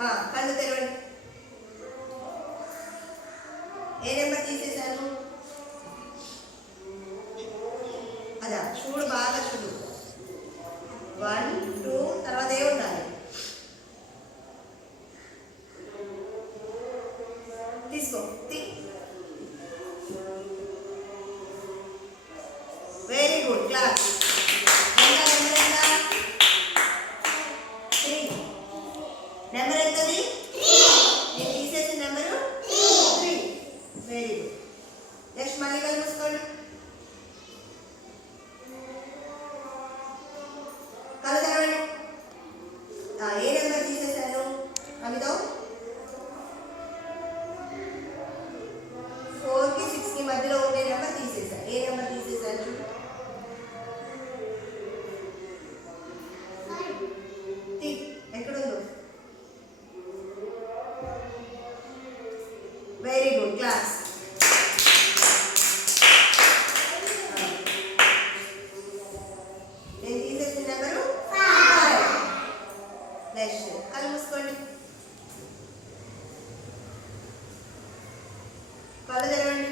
కళ్ళు తెరవండి. ఏ నెంబర్ తీసేశాను అదా చూడు బాగా చూడు. వన్ టూ తర్వాత ఏ ఉండాలి? తీసుకో క్లాస్ నేను తీసేసిన నెంబరు నెక్స్ట్ కళ్ళు మూసుకోండి. కళ్ళు తెరవండి.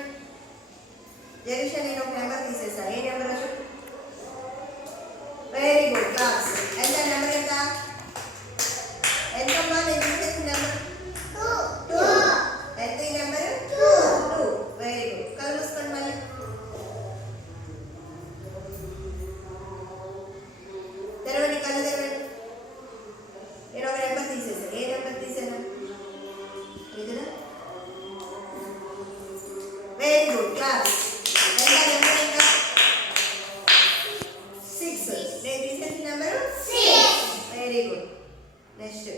జగీష నేను ఒక నెంబర్ తీసేసా ఏ నెంబర్ చెప్పు వెరీ గుడ్ క్లాస్ నెక్స్ట్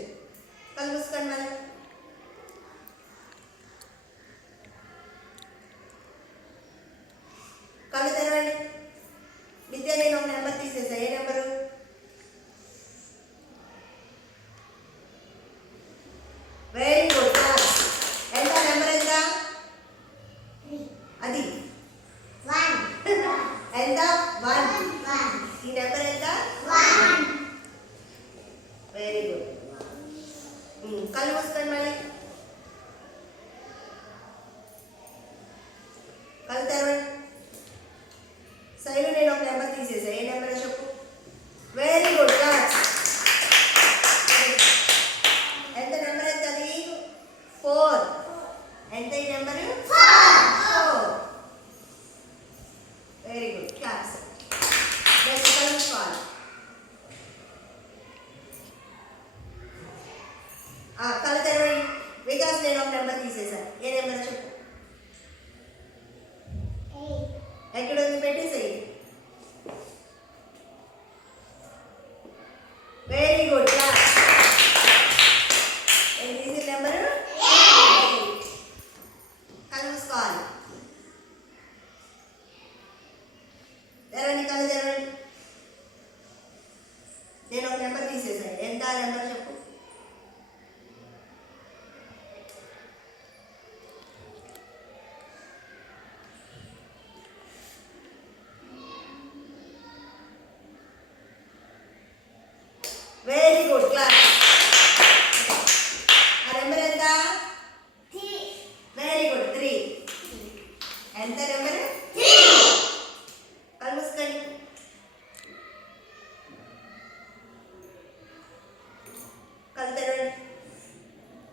కళ్ళు మూసుకోండి మనం కళ్ళు తెరవండి విద్య నేను ఒక నెంబర్ తీసేసా ఏ నెంబరు వెరీ గుడ్ క్లాస్ ఎంత నెంబర్ ఎంత అది ఎంత వన్ ఈ నెంబర్ ఎంత వెరీ గుడ్ కళ్ళు మూసుకోండి మళ్ళీ. కళ్ళు తెరవండి. సైడ్ నేను ఒక నెంబర్ తీసేసా. ఏ నెంబర్? చెప్పు వెరీ గుడ్ క్లాస్ ఎంత నెంబర్ ఎంత అది ఫోర్ ఎంత ఈ number four very good class next కలుసుకోవాలి కళ్ళు తెరవండి వికాస్ నేను ఒక నెంబర్ తీసేసాను ఏ నెంబర్ చెప్పు. ఎక్కడ ఉంది పెట్టేసేయి. వెరీ గుడ్ నేను తీసిన నెంబరు కళ్ళు మూసుకోవాలి తెరవండి కళ్ళు తెరవండి. నేను ఒక నెంబర్ తీసేసాను ఎంత నెంబర్ చెప్పు. తలుపు తెరవండి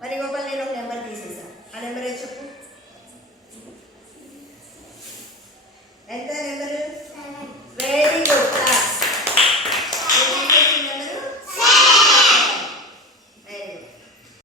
మరి గోపాల్ నేను ఒక నెంబర్ తీసేసా. ఆ నెంబర్ ఏది చెప్పు? ఎంత నెంబరు? Very good